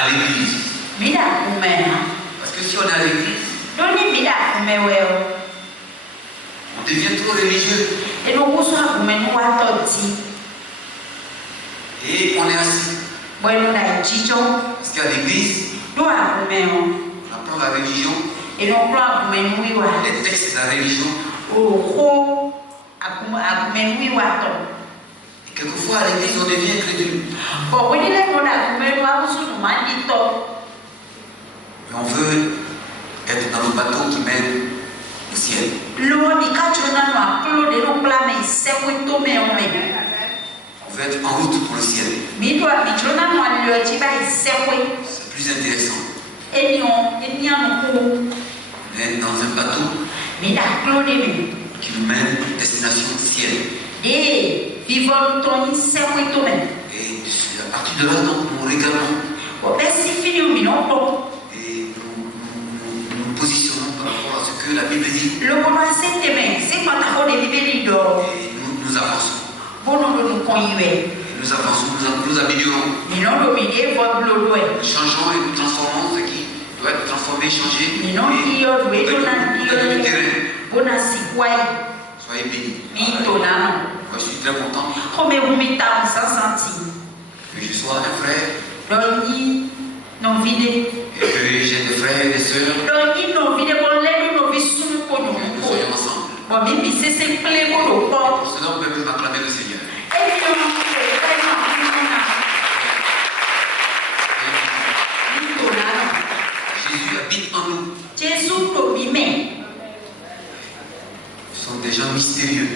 à l'église. Parce que si on est à l'église, on devient trop religieux. Et on est assis. Parce qu'à l'église, on apprend la religion, les textes de la religion. Et quelquefois à l'église, on devient incrédule. Mais on veut être dans le bateau qui mène au ciel. On veut être en route pour le ciel. C'est plus intéressant. On est dans un bateau qui nous mène à destination ciel. Et à partir de là, nous regardons. Et nous positionnons par rapport à ce que la Bible dit. Et nous avançons. Nous avançons, nous améliorons. Nous changeons et nous transformons ce qui doit être transformé, changé. Soyez bénis. Moi, je suis très content que je sois un frère. Et que j'ai des frères et des sœurs. Nous soyons ensemble. Pour cela, on peut acclamer le Seigneur. Jésus habite en nous. Ce sont des gens mystérieux.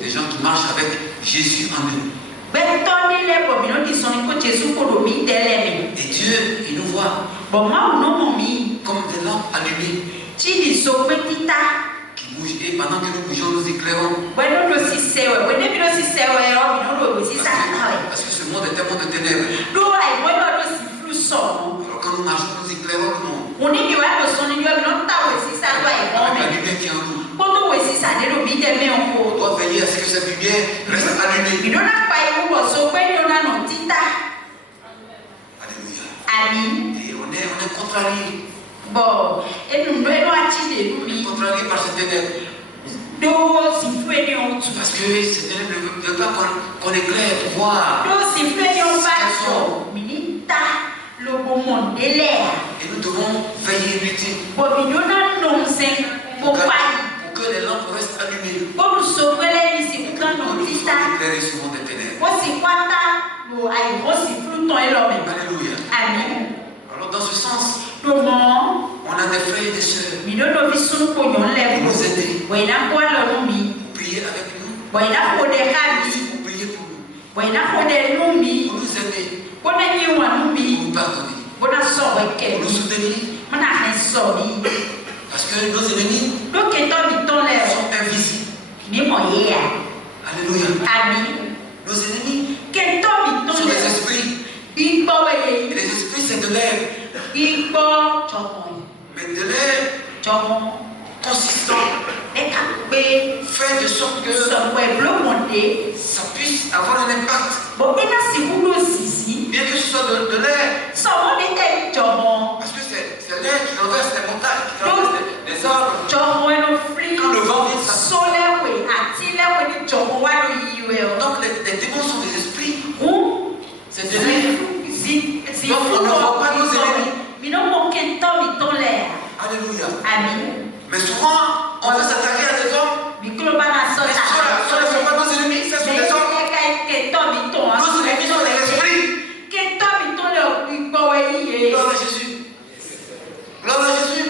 Des gens qui marchent avec Jésus en eux. Et Dieu, il nous voit comme des lampes allumées qui bougent. Et pendant que nous bougeons, nous éclairons. Parce que ce monde est un monde de ténèbres. Alors quand nous marchons, nous éclairons le monde. Avec la lumière qui est en nous. On doit veiller à ce que cette lumière reste allumée. Alléluia. Amen. Et on est contrarié. On est contrarié par ces ténèbres. Parce que ces ténèbres ne veulent pas qu'on éclaire pour voir. Et nous devons veiller et lutter. Pour que les lampes restent allumées. Nous devons éclairer ce monde des ténèbres. Alléluia. Amen. Alors dans ce sens, on a des frères et des sœurs pour nous aider, pour prier avec nous, pour prier pour nous, pour nous aider, pour nous pardonner, pour nous soutenir. Parce que nos ennemis sont invisibles. Alléluia. Amen. Nos ennemis sont des esprits. Et les esprits, c'est de l'air. Mais de l'air consistant. Fait de sorte que ça puisse avoir un impact. Bien que ce soit de l'air. Parce que c'est l'air qui renverse les montagnes, qui renverse les arbres. Quand le vent vient, ça. Donc les démons sont des esprits. C'est de l'air. Donc on ne voit pas nos ennemis. Alléluia. Amen. Mais souvent, on veut s'attaquer à des hommes. Mais ceux-là ne sont pas nos ennemis, ce sont des hommes. Nos ennemis sont les esprits. Gloire à Jésus. Gloire à Jésus.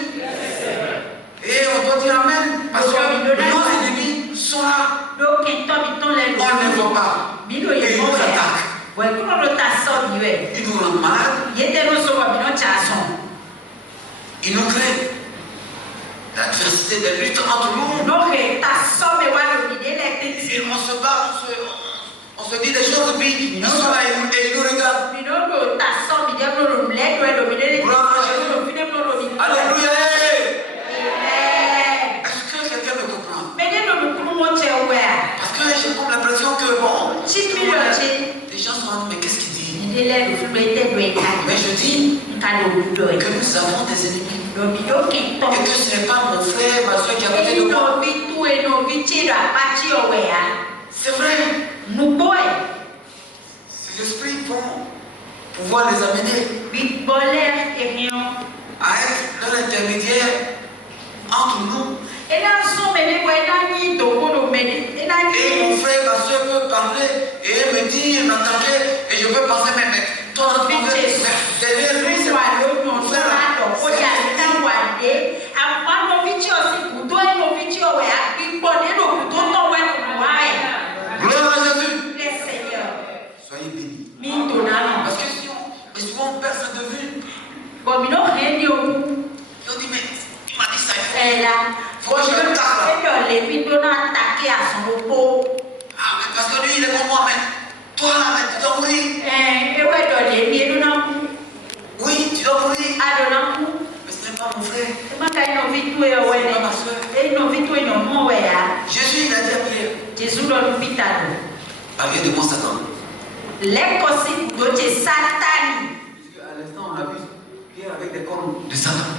Et on doit dire Amen. Parce que nos ennemis sont là. On ne les voit pas. Et ils nous attaquent. Ils nous rendent malades. Ils nous créent l'adversité des luttes entre nous. Et on se bat, on se dit des choses, puis ils sont là et ils nous regardent. Gloire à Jésus. Alléluia. Est-ce que quelqu'un me comprend? Parce que j'ai comme l'impression que bon, les gens sont en train de dire, mais qu'est-ce qu'il dit? Mais je dis que nous avons des ennemis. Et que ce n'est pas mon frère, ma soeur qui a côté de moi. C'est vrai. Ces esprits vont pouvoir les amener à être dans l'intermédiaire entre nous. Et mon frère, ma soeur peut parler et me dire, m'attaquer, et je peux penser, mais toi, derrière lui, c'est mon frère. Gloire à Jésus. Soyez bénis. Parce que si on perd ça de vue, on dit, mais il m'a dit ça. Faut que je le tape. Ah, mais parce que lui, il est comme moi, mais toi là, mais tu dois mourir. Oui, tu dois mourir. Mais ce n'est pas mon frère. Ce n'est pas ma soeur. Jésus, il a dit à Pierre, arrière de moi, Satan. Puisque à l'instant, on a vu Pierre avec des cornes de Satan.